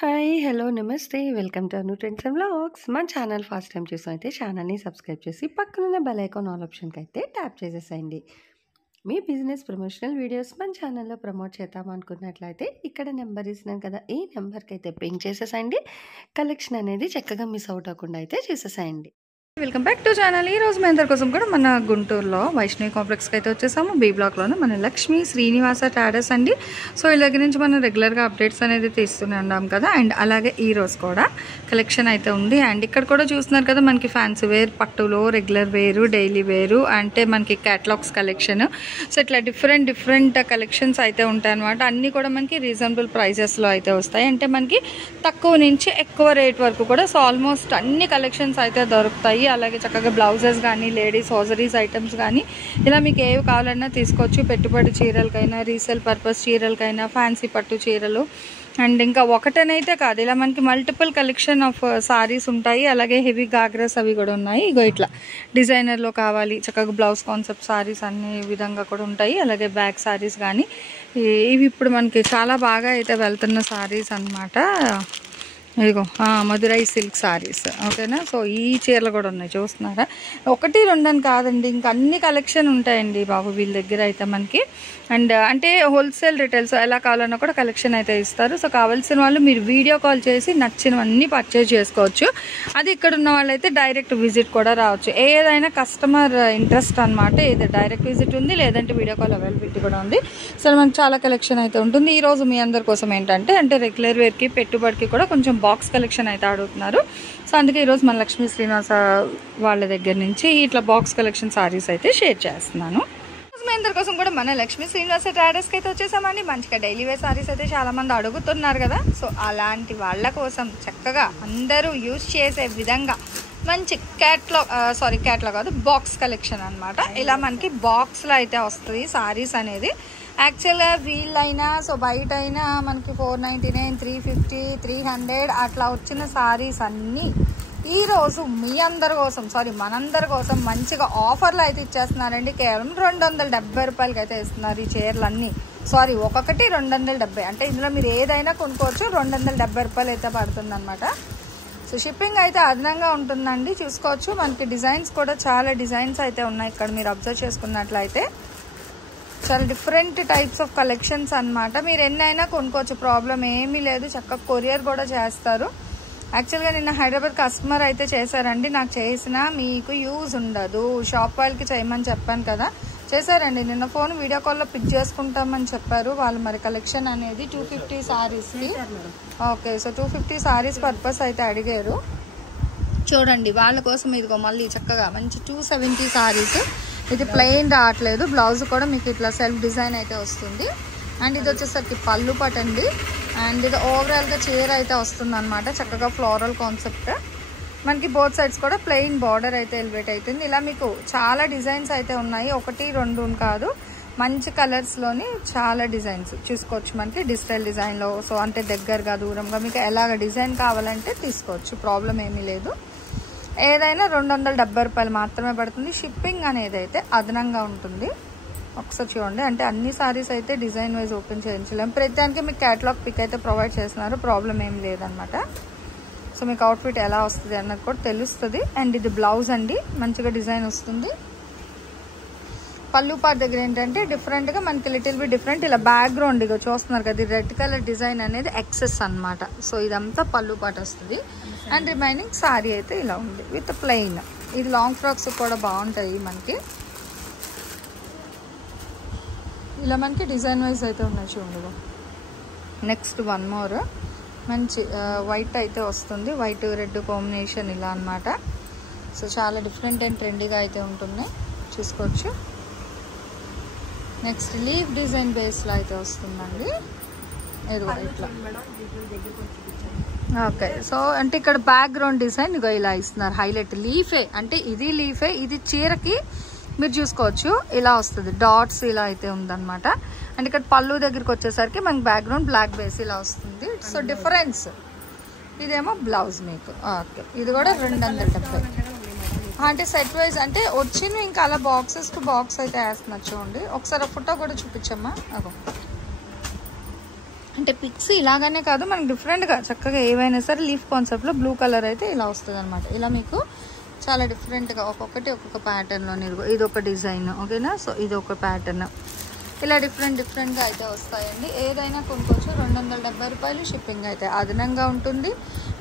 Hi! Hello! నమస్తే. Welcome to Anu trends and vlogs. మన channel first time చూసినైతే ఛానల్‌ని subscribe చేసి పక్కనున్న బెల్ ఐకాన్ ఆల్ ఆప్షన్‌కైతే ట్యాప్ చేసేసేయండి. మీ బిజినెస్ ప్రమోషనల్ వీడియోస్ మన ఛానల్‌లో ప్రమోట్ చేద్దామనుకున్నట్లయితే ఇక్కడ నెంబర్ ఇస్తున్నాను కదా! ఈ నెంబర్‌కైతే పింగ్ చేసేసేయండి. కలెక్షన్ అనేది చక్కగా మిస్ అవుట్ అవ్వకుండా అయితే చేసేసేయండి. Welcome back to channel. ఈ రోజు మీ అందరి కోసం కూడా మన గుంటూరులో వైష్ణవి కాంప్లెక్స్కి అయితే వచ్చేసాము. బి బ్లాక్లోనే మన లక్ష్మీ శ్రీనివాస ట్రేడర్స్ అండి. సో వీళ్ళ దగ్గర నుంచి మనం రెగ్యులర్గా అప్డేట్స్ అనేది తీస్తూనే ఉన్నాం కదా. అండ్ అలాగే ఈ రోజు కూడా కలెక్షన్ అయితే ఉంది. అండ్ ఇక్కడ కూడా చూస్తున్నారు కదా, మనకి ఫ్యాన్సీ వేర్, పట్టులో రెగ్యులర్ వేరు, డైలీ వేరు, అంటే మనకి క్యాటలాగ్స్ కలెక్షన్. సో ఇట్లా డిఫరెంట్ కలెక్షన్స్ అయితే ఉంటాయి అనమాట. అన్నీ కూడా మనకి రీజనబుల్ ప్రైజెస్లో అయితే వస్తాయి. అంటే మనకి తక్కువ నుంచి ఎక్కువ రేట్ వరకు కూడా. సో ఆల్మోస్ట్ అన్ని కలెక్షన్స్ అయితే దొరుకుతాయి. అలాగే చక్కగా బ్లౌజెస్ కానీ, లేడీస్ హోజరీస్ ఐటమ్స్ కానీ, ఇలా మీకు ఏవి కావాలన్నా తీసుకోవచ్చు. పెట్టుబడి చీరలకైనా, రీసేల్ పర్పస్ చీరలకైనా, ఫ్యాన్సీ పట్టు చీరలు, అండ్ ఇంకా ఒకటనైతే కాదు, ఇలా మనకి మల్టిపుల్ కలెక్షన్ ఆఫ్ సారీస్ ఉంటాయి. అలాగే హెవీ గాగ్రాస్ అవి కూడా ఉన్నాయి. ఇగో ఇట్లా డిజైనర్లో కావాలి చక్కగా బ్లౌజ్ కాన్సెప్ట్ సారీస్ అన్ని విధంగా కూడా ఉంటాయి. అలాగే బ్యాక్ సారీస్ కానీ, ఇవి ఇప్పుడు మనకి చాలా బాగా అయితే వెళ్తున్న సారీస్ అన్నమాట. ఇదిగో మధురై సిల్క్ సారీస్, ఓకేనా. సో ఈ చీరలు కూడా ఉన్నాయి, చూస్తున్నారా. ఒకటి రెండని కాదండి, ఇంకా అన్ని కలెక్షన్ ఉంటాయండి బాబు వీళ్ళ దగ్గర అయితే మనకి. అండ్ అంటే హోల్సేల్ రిటైల్స్ ఎలా కావాలన్నా కూడా కలెక్షన్ అయితే ఇస్తారు. సో కావాల్సిన వాళ్ళు మీరు వీడియో కాల్ చేసి నచ్చినవన్నీ పర్చేజ్ చేసుకోవచ్చు. అది ఇక్కడ ఉన్న వాళ్ళైతే డైరెక్ట్ విజిట్ కూడా రావచ్చు. ఏదైనా కస్టమర్ ఇంట్రెస్ట్ అనమాట. ఏదో డైరెక్ట్ విజిట్ ఉంది, లేదంటే వీడియో కాల్ అవైలబిలిటీ కూడా ఉంది. సో మనకి చాలా కలెక్షన్ అయితే ఉంటుంది. ఈరోజు మీ అందరి కోసం ఏంటంటే, అంటే రెగ్యులర్ వేర్కి, పెట్టుబడికి కూడా కొంచెం బాక్స్ కలెక్షన్ అయితే అడుగుతున్నారు. సో అందుకే ఈరోజు మన లక్ష్మీ శ్రీనివాస వాళ్ళ దగ్గర నుంచి ఇట్లా బాక్స్ కలెక్షన్ సారీస్ అయితే షేర్ చేస్తున్నాను. మీ అందరి కోసం కూడా మన లక్ష్మీ శ్రీనివాస ట్రేడర్స్కి అయితే వచ్చేసామండి. మంచిగా డైలీ వేర్ సారీస్ అయితే చాలా మంది అడుగుతున్నారు కదా. సో అలాంటి వాళ్ళ కోసం చక్కగా అందరూ యూజ్ చేసే విధంగా మంచి క్యాట్లాగ్ కాదు, బాక్స్ కలెక్షన్ అనమాట. ఇలా మనకి బాక్స్లో అయితే వస్తుంది సారీస్ అనేది. యాక్చువల్గా వీళ్ళైనా సో బయట అయినా మనకి 499, 350, 300 అట్లా వచ్చిన సారీస్ అన్నీ ఈరోజు మీ అందరి కోసం, మనందరి కోసం మంచిగా ఆఫర్లు అయితే ఇచ్చేస్తున్నారండి. కేవలం 270 రూపాయలకి అయితే ఇస్తున్నారు ఈ చీరలన్నీ. ఒక్కొక్కటి 270, అంటే ఇందులో మీరు ఏదైనా కొనుక్కోవచ్చు. 270 రూపాయలు అయితే పడుతుంది అనమాట. సో షిప్పింగ్ అయితే అదనంగా ఉంటుందండి, చూసుకోవచ్చు. మనకి డిజైన్స్ కూడా చాలా డిజైన్స్ అయితే ఉన్నాయి. ఇక్కడ మీరు అబ్జర్వ్ చేసుకున్నట్లయితే చాలా డిఫరెంట్ టైప్స్ ఆఫ్ కలెక్షన్స్ అనమాట. మీరు ఎన్నైనా కొనుక్కోవచ్చు, ప్రాబ్లం ఏమీ లేదు. చక్కగా కొరియర్ కూడా చేస్తారు. యాక్చువల్గా నిన్న హైదరాబాద్ కస్టమర్ అయితే చేశారండి. నాకు చేసినా మీకు యూజ్ ఉండదు, షాప్ వాళ్ళకి చేయమని చెప్పాను కదా, చేశారండి. నిన్న ఫోన్ వీడియో కాల్లో పిక్ చేసుకుంటామని చెప్పారు వాళ్ళు. మరి కలెక్షన్ అనేది 250 సారీస్కి, ఓకే. సో 250 సారీస్ పర్పస్ అయితే అడిగారు. చూడండి వాళ్ళ కోసం ఇదిగో మళ్ళీ చక్కగా మంచి 270 సారీస్. ఇది ప్లెయిన్ రావట్లేదు, బ్లౌజ్ కూడా మీకు ఇట్లా సెల్ఫ్ డిజైన్ అయితే వస్తుంది. అండ్ ఇది వచ్చేసరికి పళ్ళు పట్టండి. అండ్ ఇది ఓవరాల్గా చీర అయితే వస్తుంది అనమాట. చక్కగా ఫ్లోరల్ కాన్సెప్ట్. మనకి బోత్ సైడ్స్ కూడా ప్లెయిన్ బార్డర్ అయితే ఎలివేట్ అవుతుంది. ఇలా మీకు చాలా డిజైన్స్ అయితే ఉన్నాయి, 1, 2 కాదు. మంచి కలర్స్లోని చాలా డిజైన్స్ చూసుకోవచ్చు. మనకి డిజిటల్ డిజైన్లో, సో అంటే దగ్గరగా దూరంగా మీకు ఎలాగ డిజైన్ కావాలంటే తీసుకోవచ్చు, ప్రాబ్లం ఏమీ లేదు. ఏదైనా 270 రూపాయలు మాత్రమే పడుతుంది. షిప్పింగ్ అనేది అయితే అదనంగా ఉంటుంది. ఒకసారి చూడండి, అంటే అన్ని సారీస్ అయితే డిజైన్ వైజ్ ఓపెన్ చేయించలేము. ప్రతిదానికి మీకు క్యాటలాగ్ పిక్ అయితే ప్రొవైడ్ చేస్తున్నారు, ప్రాబ్లం ఏం లేదనమాట. సో మీకు అవుట్ఫిట్ ఎలా వస్తుంది అన్నది కూడా తెలుస్తుంది. అండ్ ఇది బ్లౌజ్ అండి, మంచిగా డిజైన్ వస్తుంది. పళ్ళు పార్ట్ దగ్గర ఏంటంటే డిఫరెంట్గా మనకి లిటిల్ బిట్ డిఫరెంట్, ఇలా బ్యాక్గ్రౌండ్ ఇక చూస్తున్నారు కదా, రెడ్ కలర్ డిజైన్ అనేది ఎక్సెస్ అనమాట. సో ఇదంతా పళ్ళు పార్ట్ వస్తుంది. అండ్ రిమైనింగ్ సారీ అయితే ఇలా ఉంది విత్ ప్లెయిన్. ఇది లాంగ్ ఫ్రాక్స్ కూడా బాగుంటాయి మనకి. ఇలా మనకి డిజైన్ వైజ్ అయితే ఉన్నాయి చూడండి. నెక్స్ట్ వన్ మోర్ మంచి వైట్ అయితే వస్తుంది, వైట్ రెడ్ కాంబినేషన్ ఇలా అనమాట. సో చాలా డిఫరెంట్ అండ్ ట్రెండీగా అయితే ఉంటుంది, చూసుకోవచ్చు. నెక్స్ట్ లీఫ్ డిజైన్ బేస్లో అయితే వస్తుందండి. ఇదిగో ఇట్లా, ఓకే. సో అంటే ఇక్కడ బ్యాక్గ్రౌండ్ డిజైన్ ఇగో ఇలా ఇస్తున్నారు, హైలైట్ లీఫే. అంటే ఇది లీఫే, ఇది చీరకి మీరు చూసుకోవచ్చు ఇలా వస్తుంది, డాట్స్ ఇలా అయితే ఉందన్నమాట. అండ్ ఇక్కడ పళ్ళు దగ్గరికి వచ్చేసరికి మనకి బ్యాక్గ్రౌండ్ బ్లాక్ బేస్ ఇలా వస్తుంది. So difference. ఇదేమో బ్లౌజ్ మీకు, ఓకే. ఇది కూడా 270. అంటే సెట్ వైజ్ అంటే వచ్చినవి ఇంకా అలా బాక్సెస్ టు బాక్స్ అయితే వేస్తున్నారు చూడండి. ఒకసారి ఫోటో కూడా చూపించమ్మా. అగో అంటే పిక్స్ ఇలాగనే కాదు, మనకి డిఫరెంట్గా చక్కగా ఏవైనా సరే లీఫ్ కాన్సెప్ట్లో బ్లూ కలర్ అయితే ఇలా వస్తుంది అనమాట. ఇలా మీకు చాలా డిఫరెంట్గా ఒక్కొక్కటి ఒక్కొక్క ప్యాటర్న్లో ఇది ఒక డిజైన్, ఓకేనా. సో ఇది ఒక ప్యాటర్న్, ఇలా డిఫరెంట్గా అయితే వస్తాయండి. ఏదైనా కొనుక్కోవచ్చు. 270 రూపాయలు. షిప్పింగ్ అయితే అదనంగా ఉంటుంది.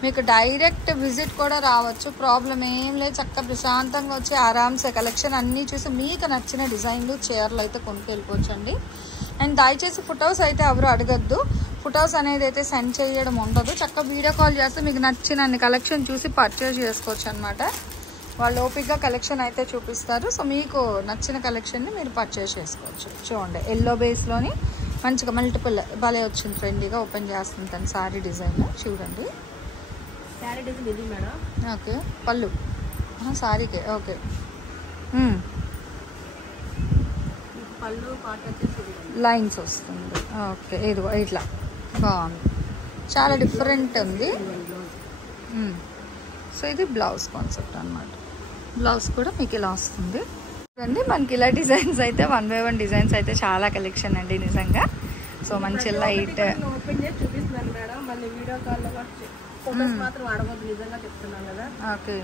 మీకు డైరెక్ట్ విజిట్ కూడా రావచ్చు, ప్రాబ్లం ఏం లేదు. చక్కగా ప్రశాంతంగా వచ్చి ఆరామ్సే కలెక్షన్ అన్నీ చూసి మీకు నచ్చిన డిజైన్లు చీరలు అయితే కొనుక్కెళ్ళిపోవచ్చు అండి. అండ్ దయచేసి ఫొటోస్ అయితే ఎవరు అడగద్దు, ఫొటోస్ అనేది అయితే సెండ్ చేయడం ఉండదు. చక్కగా వీడియో కాల్ చేస్తే మీకు నచ్చిన అన్ని కలెక్షన్ చూసి పర్చేజ్ చేసుకోవచ్చు అనమాట. వాళ్ళు ఓపిక్గా కలెక్షన్ అయితే చూపిస్తారు. సో మీకు నచ్చిన కలెక్షన్ని మీరు పర్చేజ్ చేసుకోవచ్చు. చూడండి ఎల్లో బేస్లోని మంచిగా మల్టిపుల్ భలే వచ్చింది, ట్రెండీగా. ఓపెన్ చేస్తుంది తను శారీ డిజైన్ చూడండి. శారీ డిజైన్ ఇది మేడం. ఓకే, పళ్ళు శారీకే. ఓకే, పళ్ళు పాట వచ్చేసి లైన్స్ వస్తుంది. ఓకే, ఇదిగో ఇట్లా బాగుంది, చాలా డిఫరెంట్ ఉంది. సో ఇది బ్లౌజ్ కాన్సెప్ట్ అనమాట. బ్లౌజ్ కూడా మీకు ఇలా వస్తుంది అండి. మనకి ఇలా డిజైన్స్ అయితే 1 by 1 డిజైన్స్ అయితే చాలా కలెక్షన్ అండి నిజంగా. సో మంచి లైట్ ఓపెన్ చేసి చూపిస్తున్నాను మేడం. మళ్ళీ వీడియో కాల్లో ఫోటోస్ మాత్రం అడగదు, నిజంగా చెప్తున్నాను కదా. ఓకే,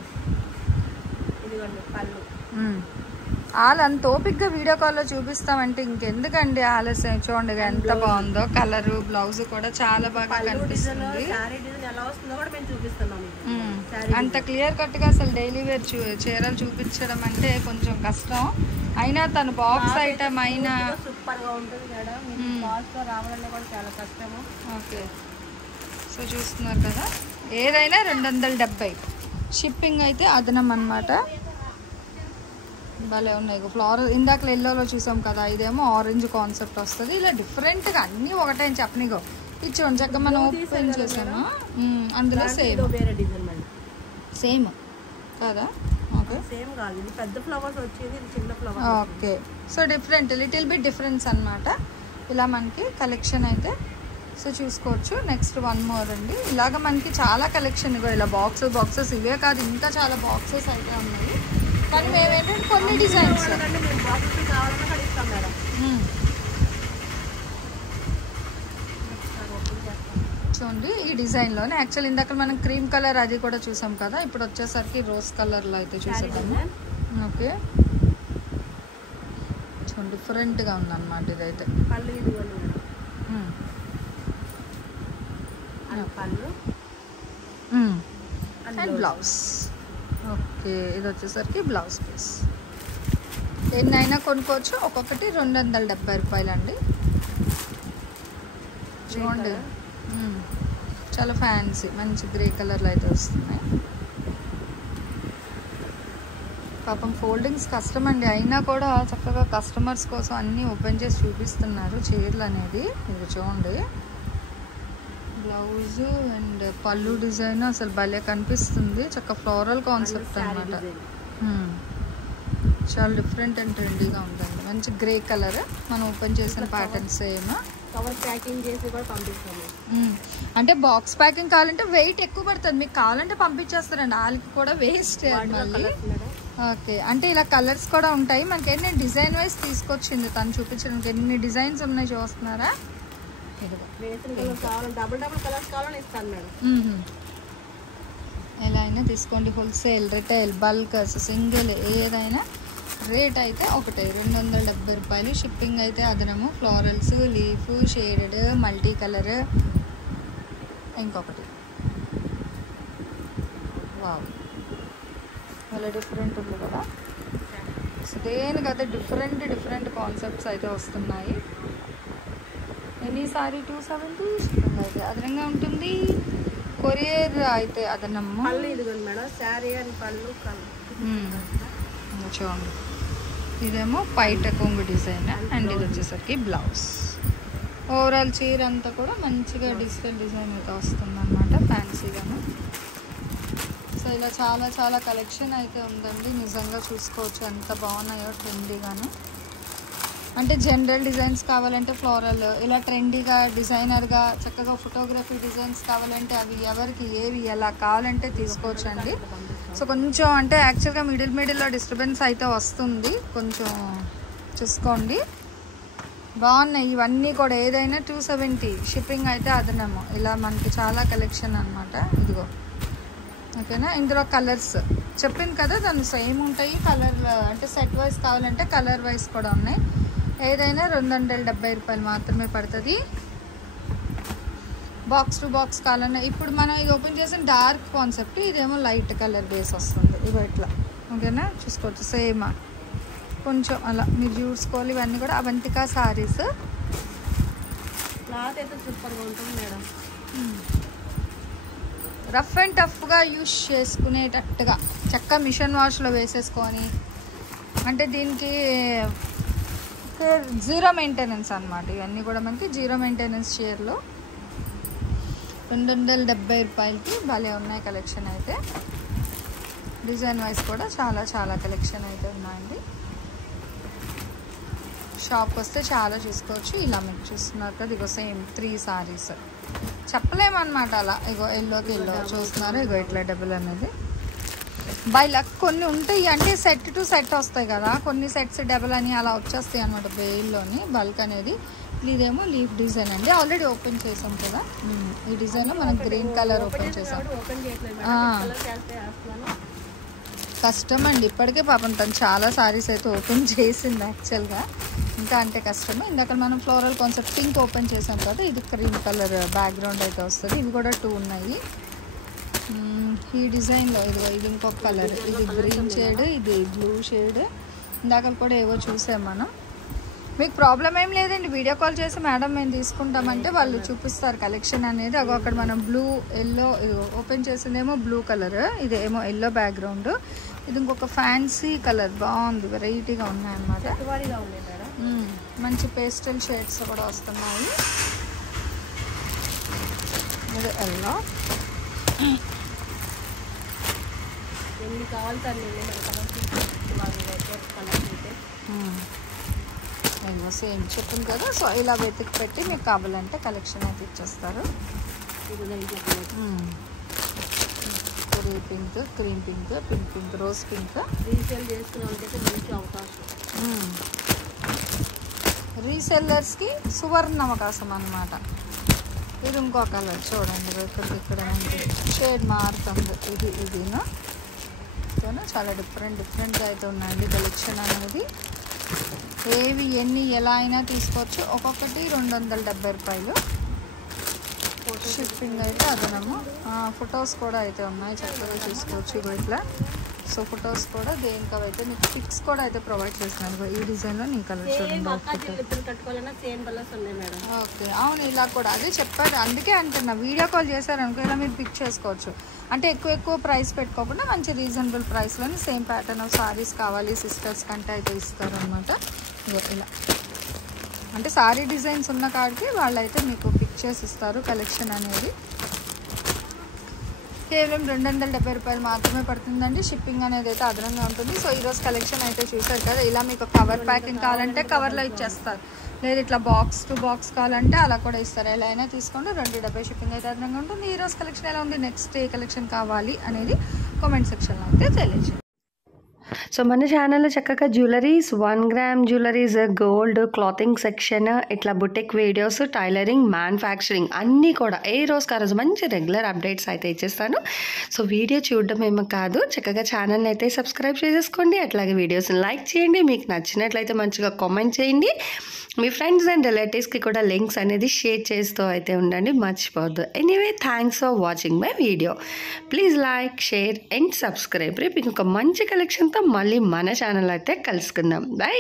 ఇదిగోండి పళ్ళు. వాళ్ళంత ఓపిక్గా వీడియో కాల్లో చూపిస్తామంటే ఇంకెందుకండి ఆలస్యం. చూడండి ఎంత బాగుందో కలరు, బ్లౌజ్ కూడా చాలా బాగా కనిపిస్తుంది. అంత క్లియర్ కట్ గా అసలు డైలీ వేర్ చీరలు చూపించడం అంటే కొంచెం కష్టం. అయినా తను బాక్స్ ఐటమ్ అయినా సూపర్ గా ఉంటుంది మేడం. రావడంలో కూడా చాలా కష్టము. ఓకే, సో చూస్తున్నారు కదా, ఏదైనా 270. షిప్పింగ్ అయితే అదనం అనమాట. భలే ఉన్నాయి. ఫ్లోరల్ ఇందాక ఎల్లోలో చూసాం కదా, ఇదేమో ఆరెంజ్ కాన్సెప్ట్ వస్తుంది. ఇలా డిఫరెంట్గా అన్నీ ఒకటే అని చెప్పనిగో ఇచ్చాం చక్కగా మనం ఓపెన్ చేసాము. అందులో సేమ్ కదా. ఓకే, సేమ్ కాదు, ఇది పెద్ద ఫ్లవర్స్ వచ్చేది, ఇది చిన్న flowers. Okay, so different, little bit difference అనమాట. ఇలా మనకి కలెక్షన్ అయితే సో చూసుకోవచ్చు. నెక్స్ట్ 1 more అండి. ఇలాగ మనకి చాలా కలెక్షన్ ఇగో ఇలా బాక్సెస్ ఇవే కాదు, ఇంకా చాలా బాక్సెస్ అయితే ఉన్నాయి. కానీ మేమేంటంటే కొన్ని డిజైన్స్ చూడండి ఈ డిజైన్లోనే. యాక్చువల్ ఇందాక మనం క్రీమ్ కలర్ అది కూడా చూసాం కదా, ఇప్పుడు వచ్చేసరికి రోజ్ కలర్లో అయితే చూసేద్దాము. ఓకే, చూడండి డిఫరెంట్గా ఉందన్నమాట ఇదైతే. And blouse. ఓకే, ఇది వచ్చేసరికి బ్లౌజ్ పీస్. ఎన్నైనా కొనుక్కోవచ్చు. ఒక్కొక్కటి 270 రూపాయలు అండి. చూడండి చాలా ఫ్యాన్సీ మంచి గ్రే కలర్లో అయితే వస్తున్నాయి. పాపం ఫోల్డింగ్స్ కష్టం అండి, అయినా కూడా చక్కగా కస్టమర్స్ కోసం అన్నీ ఓపెన్ చేసి చూపిస్తున్నారు చీరలు అనేది. ఇది చూడండి బ్లౌజ్ అండ్ పళ్ళు డిజైన్ అసలు భలే కనిపిస్తుంది. చక్కగా ఫ్లోరల్ కాన్సెప్ట్ అనమాట. చాలా డిఫరెంట్ అండ్ ట్రెండీగా ఉంటుంది. మంచి గ్రే కలర్ మనం ఓపెన్ చేసిన ప్యాటర్న్ సేమ్. కవర్ ప్యాకింగ్ చేసి కూడా పంపిస్తాము. అంటే బాక్స్ ప్యాకింగ్ కావాలంటే వెయిట్ ఎక్కువ పడుతుంది, మీకు కావాలంటే పంపించేస్తారండి. వాళ్ళకి కూడా వేస్ట్. ఓకే, అంటే ఇలా కలర్స్ కూడా ఉంటాయి. మనకి ఎన్ని డిజైన్ వైజ్ తీసుకొచ్చింది తను చూపించడానికి. ఎన్ని డిజైన్స్ ఉన్నాయి చూస్తున్నారా. ఎలా అయినా తీసుకోండి, హోల్సేల్, రిటైల్, బల్క్, సింగిల్ ఏదైనా రేట్ అయితే ఒకటే 270 రూపాయలు. షిప్పింగ్ అయితే అదనము. Florals, leaf, shaded, multi colour, ఇంకొకటి వావ్ చాలా డిఫరెంట్ ఉంది కదా. దేనికైతే డిఫరెంట్ కాన్సెప్ట్స్ అయితే వస్తున్నాయి. Any sorry 270. షిప్పింగ్ అయితే అదనంగా ఉంటుంది. కొరియర్ అయితే అదనము. చూడండి ఇదేమో పైట కొంగు డిజైన్ అండ్ ఇది వచ్చేసరికి బ్లౌజ్. ఓవరాల్ చీర అంతా కూడా మంచిగా డిజిటల్ డిజైన్ అయితే వస్తుంది అనమాట, ఫ్యాన్సీగాను. సో ఇలా చాలా కలెక్షన్ అయితే ఉందండి. నిజంగా చూసుకోవచ్చు ఎంత బాగున్నాయో ట్రెండీగాను. అంటే జనరల్ డిజైన్స్ కావాలంటే ఫ్లోరల్, ఇలా ట్రెండీగా డిజైనర్గా చక్కగా ఫోటోగ్రఫీ డిజైన్స్ కావాలంటే అవి ఎవరికి ఏవి ఎలా కావాలంటే తీసుకోవచ్చు అండి. సో కొంచెం అంటే యాక్చువల్గా మిడిల్లో డిస్టర్బెన్స్ అయితే వస్తుంది, కొంచెం చూసుకోండి. బాగున్నాయి ఇవన్నీ కూడా. ఏదైనా 270, షిప్పింగ్ అయితే అదనము. ఇలా మనకి చాలా కలెక్షన్ అనమాట. ఇదిగో ఓకేనా. ఇందులో కలర్స్ చెప్పింది కదా, దాన్ని సేమ్ ఉంటాయి. కలర్ అంటే సెట్ వైజ్ కావాలంటే కలర్ వైజ్ కూడా ఉన్నాయి. ఏదైనా 270 రూపాయలు మాత్రమే పడుతుంది. బాక్స్ టు బాక్స్ కావాలన్నా. ఇప్పుడు మనం ఇది ఓపెన్ చేసిన డార్క్ కాన్సెప్ట్, ఇదేమో లైట్ కలర్ బేస్ వస్తుంది. ఇవి ఇట్లా ఓకేనా, చూసుకోవచ్చు. సేమ్ కొంచెం అలా మీరు చూసుకోవాలి. ఇవన్నీ కూడా అవంతిక సారీస్. క్లాత్ అయితే సూపర్గా ఉంటుంది మేడం. రఫ్ అండ్ టఫ్గా యూస్ చేసుకునేటట్టుగా చక్కగా మిషన్ వాష్లో వేసేసుకొని, అంటే దీనికి జీరో మెయింటెనెన్స్ అనమాట. ఇవన్నీ కూడా మనకి జీరో మెయింటెనెన్స్ చీరలు 270 రూపాయలకి భలే ఉన్నాయి కలెక్షన్ అయితే. డిజైన్ వైజ్ కూడా చాలా చాలా కలెక్షన్ అయితే ఉన్నాయండి. షాప్కి వస్తే చాలా చూసుకోవచ్చు. ఇలా మీకు చూస్తున్నారు కదా, ఇగో సేమ్ 3 సారీస్ చెప్పలేమన్నమాట. అలా ఇగో ఎల్లోకి ఎల్లో చూస్తున్నారు. ఇగో ఇట్లా డబుల్ అనేది బై లక్ కొన్ని ఉంటాయి. అంటే సెట్ టు సెట్ వస్తాయి కదా, కొన్ని సెట్స్ డబుల్ అని అలా వచ్చేస్తాయి అనమాట బెయిల్లోని బల్క్ అనేది. ఇదేమో లీఫ్ డిజైన్ అండి, ఆల్రెడీ ఓపెన్ చేసాం కదా. ఈ డిజైన్లో మనం గ్రీన్ కలర్ ఓపెన్ చేసాం. కష్టం అండి ఇప్పటికే పాపం తను చాలా సారీస్ అయితే ఓపెన్ చేసింది యాక్చువల్గా. ఇంకా అంటే కష్టమే. ఇందాక మనం ఫ్లోరల్ కాన్సెప్ట్ పింక్ ఓపెన్ చేసాం కదా, ఇది క్రీమ్ కలర్ బ్యాక్గ్రౌండ్ అయితే వస్తుంది. ఇవి కూడా 2 ఉన్నాయి. ఈ డిజైన్లో ఇది ఇంకొక కలర్, ఇది గ్రీన్ షేడ్, ఇది బ్లూ షేడ్. ఇందాక కూడా ఏవో చూసాం మనం. మీకు ప్రాబ్లం ఏం లేదండి, వీడియో కాల్ చేసి మేడం మేము తీసుకుంటామంటే వాళ్ళు చూపిస్తారు కలెక్షన్ అనేది. అగో అక్కడ మనం బ్లూ ఎల్లో ఓపెన్ చేసిందేమో బ్లూ కలర్, ఇదేమో ఎల్లో బ్యాక్గ్రౌండ్. ఇది ఇంకొక ఫ్యాన్సీ కలర్ బాగుంది, వెరైటీగా ఉన్నాయన్నమాట. మంచి పేస్టల్ షేడ్స్ కూడా వస్తున్నాయి. ఇది ఎల్లో. ఎన్ని కావాలి నేను సేమ్ చెప్పింది కదా. సో ఇలా వెతికి పెట్టి మీకు కావాలంటే కలెక్షన్ అయితే ఇచ్చేస్తారు. Pink, cream pink, pink pink, rose pink. Resale చేసుకునే వాళ్ళకైతే మంచి అవకాశం. రీసెల్లర్స్కి సువర్ణ అవకాశం అన్నమాట. ఇది ఇంకో కలర్ చూడండి, ఇక్కడ షేడ్ మారుతుంది. ఇదిను చాలా డిఫరెంట్గా అయితే ఉన్నాయండి కలెక్షన్ అనేది. ఏవి ఎన్ని ఎలా అయినా తీసుకోవచ్చు. ఒక్కొక్కటి 270 రూపాయలు. షిప్పింగ్ అయితే అదనము. ఫొటోస్ కూడా అయితే ఉన్నాయి, చక్కగా చూసుకోవచ్చు ఇట్లా. సో ఫొటోస్ కూడా దేనికి అయితే మీకు పిక్స్ కూడా అయితే ప్రొవైడ్ చేస్తున్నాను. ఈ డిజైన్లో నేను కలర్ చూడండి. ఓకే అవును, ఇలా కూడా అదే చెప్పారు. అందుకే అంటున్నా, వీడియో కాల్ చేశారనుకో ఇలా మీరు పిక్ చేసుకోవచ్చు. అంటే ఎక్కువ ప్రైస్ పెట్టుకోకుండా మంచి రీజనబుల్ ప్రైస్లోని సేమ్ ప్యాటర్న్ ఆఫ్ సారీస్ కావాలి సిస్టర్స్ కంటే అయితే ఇస్తారు అనమాట. ఇలా అంటే సారీ డిజైన్స్ ఉన్న కాడికి వాళ్ళైతే మీకు పిక్ చేసి ఇస్తారు కలెక్షన్ అనేది. కేవలం 270 రూపాయలు మాత్రమే పడుతుందండి. షిప్పింగ్ అనేది అయితే అదనంగా ఉంటుంది. సో ఈరోజు కలెక్షన్ అయితే చూసారు కదా. ఇలా మీకు కవర్ ప్యాకింగ్ కావాలంటే కవర్లో ఇచ్చేస్తారు, లేదు ఇట్లా బాక్స్ టు బాక్స్ కావాలంటే అలా కూడా ఇస్తారు. ఎలా అయినా తీసుకోండి. 270 షిప్పింగ్ అయితే అదనంగా ఉంటుంది. ఈరోజు కలెక్షన్ ఎలా ఉంది, నెక్స్ట్ ఏ కలెక్షన్ కావాలి అనేది కామెంట్ సెక్షన్లో అయితే తెలియజేయండి. సో మన ఛానల్లో చక్కగా jewelleries, 1 gram jewelleries, gold, clothing section, ఇట్లా బుటిక్ వీడియోస్, టైలరింగ్, మ్యానుఫ్యాక్చరింగ్ అన్నీ కూడా ఏ రోజుకి ఆ రోజు మంచి రెగ్యులర్ అప్డేట్స్ అయితే ఇచ్చేస్తాను. సో వీడియో చూడడం ఏమో కాదు, చక్కగా ఛానల్ని అయితే సబ్స్క్రైబ్ చేసేసుకోండి. అట్లాగే వీడియోస్ని లైక్ చేయండి. మీకు నచ్చినట్లయితే మంచిగా కామెంట్ చేయండి. మీ ఫ్రెండ్స్ అండ్ రిలేటివ్స్కి కూడా లింక్స్ అనేది షేర్ చేస్తూ అయితే ఉండండి, మర్చిపోవద్దు. Anyway thanks for watching my video. Please like, share and subscribe. రేపు ఇంకొక మంచి కలెక్షన్తో మళ్ళీ మన ఛానల్ అయితే కలుసుకుందాం. బై.